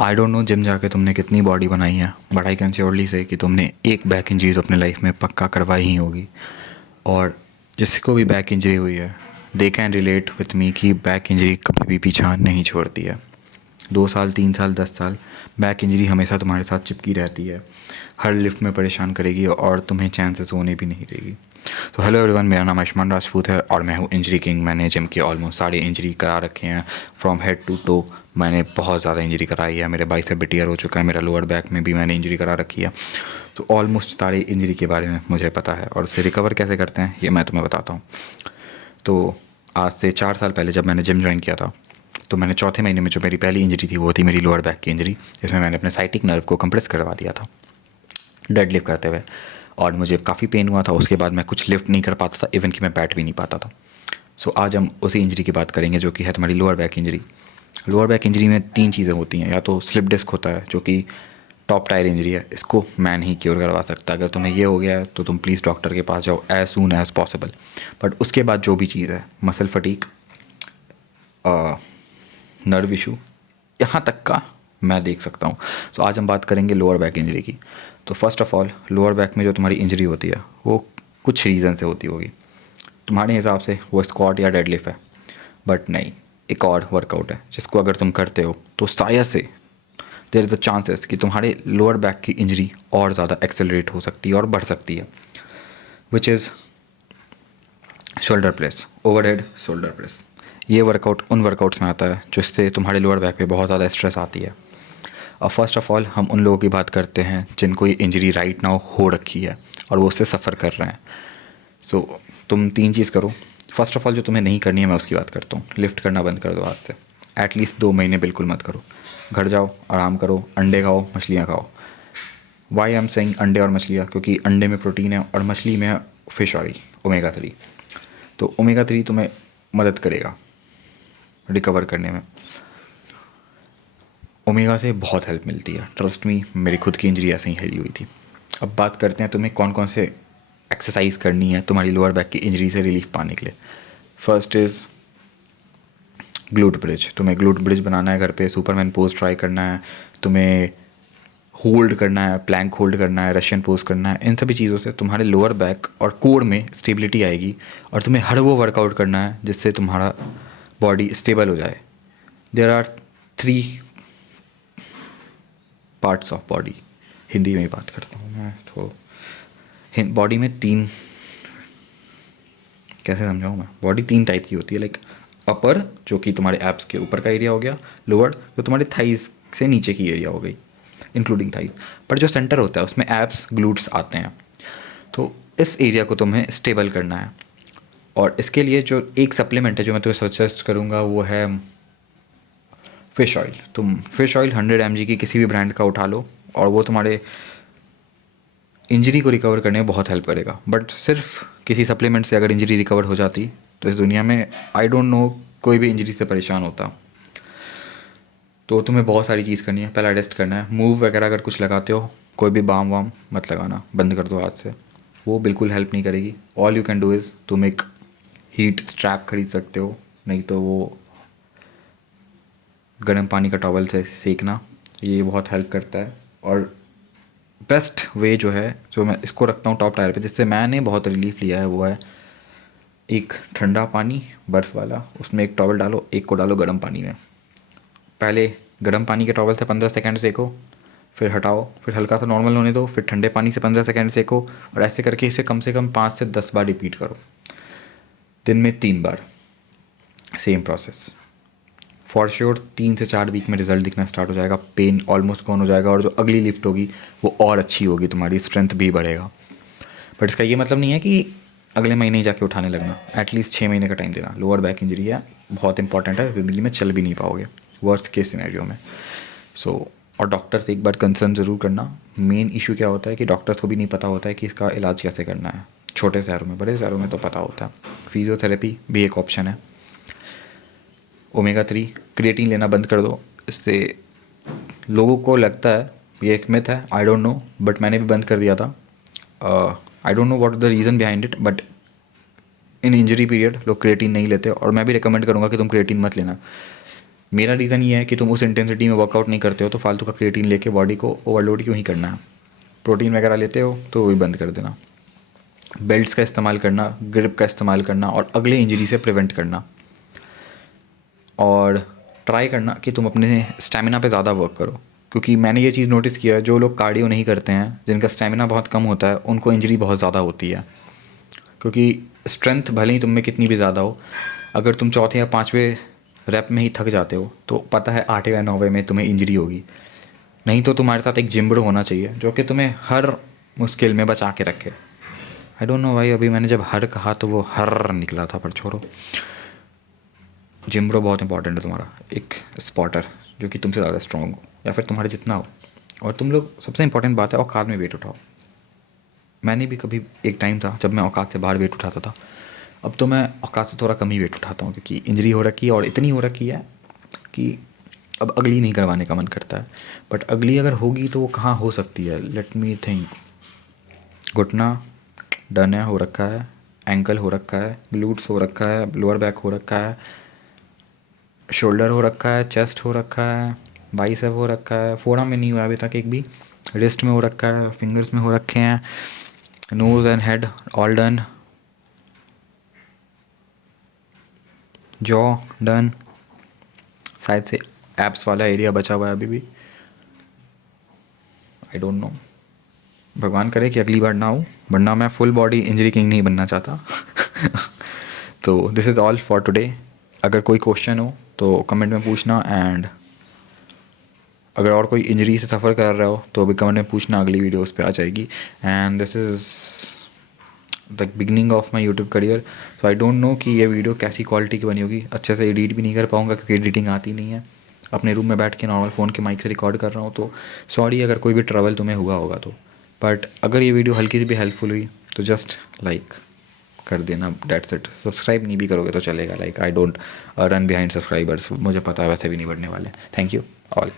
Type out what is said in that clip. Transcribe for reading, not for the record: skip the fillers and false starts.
I don't know gym जाके तुमने कितनी बॉडी बनाई है, बट आई कैन श्योरली से कि तुमने एक बैक इंजरी तो अपने लाइफ में पक्का करवाई ही होगी। और जिसको भी बैक इंजरी हुई है, they can relate with me कि बैक इंजरी कभी भी पीछा नहीं छोड़ती है। 2 साल, 3 साल, 10 साल बैक इंजरी हमेशा तुम्हारे साथ चिपकी रहती है, हर लिफ्ट में परेशान करेगी और तुम्हें चैन से सोने भी नहीं देगी। तो हेलो एवरीवन, मेरा नाम आयुष्मान राजपूत है और मैं हूँ इंजरी किंग। मैंने जिम के ऑलमोस्ट सारे इंजरी करा रखे हैं, फ्रॉम हेड टू टो। मैंने बहुत ज़्यादा इंजरी कराई है, मेरे बाइसेप भी टियर हो चुका है, मेरा लोअर बैक में भी मैंने इंजरी करा रखी है। तो ऑलमोस्ट सारे इंजरी के बारे में मुझे पता है और उससे रिकवर कैसे करते हैं ये मैं तुम्हें बताता हूँ। तो आज से 4 साल पहले जब मैंने जिम ज्वाइन किया था, तो मैंने चौथे महीने में जो मेरी पहली इंजरी थी वो थी मेरी लोअर बैक की इंजरी, जिसमें मैंने अपने साइटिक नर्व को कंप्रेस करवा दिया था डेड लिफ्ट करते हुए, और मुझे काफ़ी पेन हुआ था। उसके बाद मैं कुछ लिफ्ट नहीं कर पाता था, इवन कि मैं बैठ भी नहीं पाता था। सो आज हम उसी इंजरी की बात करेंगे जो कि है तुम्हारी lower back injury. Lower back injury में 3 चीज़ें होती हैं। या तो स्लिप डिस्क होता है जो कि टॉप टायर इंजरी है, इसको मैं नहीं क्योर करवा सकता। अगर तुम्हें ये हो गया है तो तुम प्लीज़ डॉक्टर के पास जाओ as soon as possible. But उसके बाद जो भी चीज़ है, मसल फटीक, नर्व इशू, यहाँ तक का मैं देख सकता हूँ। तो आज हम बात करेंगे लोअर बैक इंजरी की। तो first of all, lower back में जो तुम्हारी इंजरी होती है वो कुछ रीज़न से होती होगी। तुम्हारे हिसाब से वो स्क्वाट या डेडलिफ्ट है, बट नहीं, एक और वर्कआउट है जिसको अगर तुम करते हो तो शायद से देयर इज़ अ चांसेस कि तुम्हारे लोअर बैक की इंजरी और ज़्यादा एक्सेलरेट हो सकती है और बढ़ सकती है, which is shoulder press, overhead shoulder press. ये वर्कआउट उन वर्कआउट्स में आता है जिससे तुम्हारे लोअर बैक पे बहुत ज़्यादा स्ट्रेस आती है। और फर्स्ट ऑफ ऑल हम उन लोगों की बात करते हैं जिनको ये इंजरी राइट नाउ हो रखी है और वो उससे सफ़र कर रहे हैं। सो तुम 3 चीज़ करो। फर्स्ट ऑफ ऑल जो तुम्हें नहीं करनी है मैं उसकी बात करता हूँ। लिफ्ट करना बंद कर दो आज से, एटलीस्ट 2 महीने बिल्कुल मत करो। घर जाओ, आराम करो, अंडे खाओ, मछलियाँ खाओ। वाई एम सेइंग अंडे और मछलियाँ, क्योंकि अंडे में प्रोटीन है और मछली में है फिश ऑयल, ओमेगा 3। तो ओमेगा 3 तुम्हें मदद करेगा रिकवर करने में। ओमेगा से बहुत हेल्प मिलती है, ट्रस्ट मी, मेरी खुद की इंजरी ऐसे ही हेली हुई थी। अब बात करते हैं तुम्हें कौन कौन से एक्सरसाइज करनी है तुम्हारी लोअर बैक की इंजरी से रिलीफ पाने के लिए। First is glute bridge. तुम्हें ग्लूट ब्रिज बनाना है घर पे, सुपरमैन पोज ट्राई करना है, तुम्हें होल्ड करना है, प्लैंक होल्ड करना है, रशियन पोज करना है। इन सभी चीज़ों से तुम्हारे लोअर बैक और कोर में स्टेबिलिटी आएगी और तुम्हें हर वो वर्कआउट करना है जिससे तुम्हारा बॉडी स्टेबल हो जाए। There are 3 parts of body, Hindi में ही बात करता हूँ मैं तो। बॉडी में 3, कैसे समझाऊँ मैं, बॉडी 3 टाइप की होती है। लाइक अपर जो कि तुम्हारे एब्स के ऊपर का एरिया हो गया, लोअर जो तुम्हारे थाइज से नीचे की एरिया हो गई इंक्लूडिंग थाइज, पर जो सेंटर होता है उसमें एब्स ग्लूट्स आते हैं। तो इस एरिया को तुम्हें स्टेबल करना है और इसके लिए जो एक सप्लीमेंट है जो मैं तुम्हें सजेस्ट करूँगा वो है फ़िश ऑयल। तुम फ़िश ऑयल 100 mg की किसी भी ब्रांड का उठा लो और वो तुम्हारे इंजरी को रिकवर करने में बहुत हेल्प करेगा। बट सिर्फ किसी सप्लीमेंट से अगर इंजरी रिकवर हो जाती तो इस दुनिया में आई डोंट नो कोई भी इंजरी से परेशान होता। तो तुम्हें बहुत सारी चीज़ करनी है। पहला रेस्ट करना है। मूव वगैरह अगर कुछ लगाते हो, कोई भी बाम वाम मत लगाना, बंद कर दो आज से, वो बिल्कुल हेल्प नहीं करेगी। All you can do is तुम एक हीट स्ट्रैप खरीद सकते हो, नहीं तो वो गर्म पानी का टॉवल से सेकना, ये बहुत हेल्प करता है। और बेस्ट वे जो है, जो मैं इसको रखता हूँ टॉप टायर पे, जिससे मैंने बहुत रिलीफ लिया है, वो है एक ठंडा पानी बर्फ़ वाला, उसमें एक टॉवल डालो, एक को डालो गर्म पानी में। पहले गर्म पानी के टॉवल से 15 सेकंड सेको, फिर हटाओ, फिर हल्का सा नॉर्मल होने दो, फिर ठंडे पानी से 15 सेकंड सेको, और ऐसे करके इसे कम से कम 5 से 10 बार रिपीट करो, दिन में 3 बार, सेम प्रोसेस। फॉर श्योर 3 से 4 वीक में रिजल्ट दिखना स्टार्ट हो जाएगा, पेन ऑलमोस्ट गॉन हो जाएगा और जो अगली लिफ्ट होगी वो और अच्छी होगी, तुम्हारी स्ट्रेंथ भी बढ़ेगा। बट इसका ये मतलब नहीं है कि अगले महीने ही जाके उठाने लगना, एटलीस्ट 6 महीने का टाइम देना। लोअर बैक इंजरी है, बहुत इंपॉर्टेंट है, ज़िंदगी में चल भी नहीं पाओगे वर्स्ट केस सिनेरियो में। सो और डॉक्टर से एक बार कंसर्न ज़रूर करना। मेन इशू क्या होता है कि डॉक्टर्स को भी नहीं पता होता है कि इसका इलाज कैसे करना है। छोटे शहरों में, बड़े शहरों में तो पता होता है। फिजियोथेरेपी भी एक ऑप्शन है। ओमेगा 3, क्रिएटिन लेना बंद कर दो। इससे लोगों को लगता है, ये एक मिथ है, आई डोंट नो, बट मैंने भी बंद कर दिया था। I don't know what the reason behind it, but in injury period लोग क्रिएटिन नहीं लेते और मैं भी रिकमेंड करूँगा कि तुम क्रिएटिन मत लेना। मेरा रीज़न ये है कि तुम उस इंटेंसिटी में वर्कआउट नहीं करते हो तो फालतू का क्रिएटिन लेके बॉडी को ओवरलोड क्यों ही करना है। प्रोटीन वगैरह लेते हो तो वो भी बंद कर देना। बेल्ट्स का इस्तेमाल करना, ग्रिप का इस्तेमाल करना और अगले इंजरी से प्रिवेंट करना। और ट्राई करना कि तुम अपने स्टेमिना पे ज़्यादा वर्क करो, क्योंकि मैंने ये चीज़ नोटिस किया है, जो लोग कार्डियो नहीं करते हैं, जिनका स्टेमिना बहुत कम होता है, उनको इंजरी बहुत ज़्यादा होती है। क्योंकि स्ट्रेंथ भले ही तुम में कितनी भी ज़्यादा हो, अगर तुम चौथे या पाँचवें रैप में ही थक जाते हो तो पता है 8वें या 9वें में तुम्हें इंजरी होगी। नहीं तो तुम्हारे साथ एक जिम ब्रो होना चाहिए जो कि तुम्हें हर मुश्किल में बचा के रखे। आई डोंट नो भाई, अभी मैंने जब हर कहा तो वो हर निकला था, पर छोड़ो। जिम ब्रो बहुत इंपॉर्टेंट है तुम्हारा, एक स्पॉटर जो कि तुमसे ज़्यादा स्ट्रॉन्ग हो या फिर तुम्हारे जितना हो। और तुम लोग, सबसे इंपॉर्टेंट बात है, औकात में वेट उठाओ। मैंने भी कभी एक टाइम था जब मैं औकात से बाहर वेट उठाता था। अब तो मैं औकात से थोड़ा कम ही वेट उठाता हूँ, क्योंकि इंजरी हो रखी है और इतनी हो रखी है कि अब अगली नहीं करवाने का मन करता है। बट अगली अगर होगी तो वो कहाँ हो सकती है, लेट मी थिंक। घुटना डन है, हो रखा है। एंकल हो रखा है। ग्लूट्स हो रखा है। लोअर बैक हो रखा है। शोल्डर हो रखा है। चेस्ट हो रखा है। बाइसेप हो रखा है। फोरआर्म में नहीं हुआ अभी तक एक भी। रिस्ट में हो रखा है। फिंगर्स में हो रखे हैं। Nose and head all done. Jaw done. शायद से एब्स वाला एरिया बचा हुआ है अभी भी। आई डोंट नो, भगवान करे कि अगली बार ना हो, वरना मैं फुल बॉडी इंजरी किंग नहीं बनना चाहता। तो this is all for today. अगर कोई क्वेश्चन हो तो कमेंट में पूछना, एंड अगर और कोई इंजरी से सफ़र कर रहा हो तो भी कमेंट में पूछना, अगली वीडियोस पे आ जाएगी। And this is the beginning of my YouTube career. तो आई डोंट नो कि ये वीडियो कैसी क्वालिटी की बनी होगी। अच्छे से एडिट भी नहीं कर पाऊँगा क्योंकि एडिटिंग आती नहीं है। अपने रूम में बैठ के नॉर्मल फ़ोन के माइक से रिकॉर्ड कर रहा हूँ, तो सॉरी अगर कोई भी ट्रबल तुम्हें हुआ होगा तो। बट अगर ये वीडियो हल्की सी भी हेल्पफुल हुई तो जस्ट लाइक कर देना, डेट्स इट। सब्सक्राइब नहीं भी करोगे तो चलेगा, like I don't run behind subscribers, मुझे पता है वैसे भी नहीं बढ़ने वाले। Thank you all.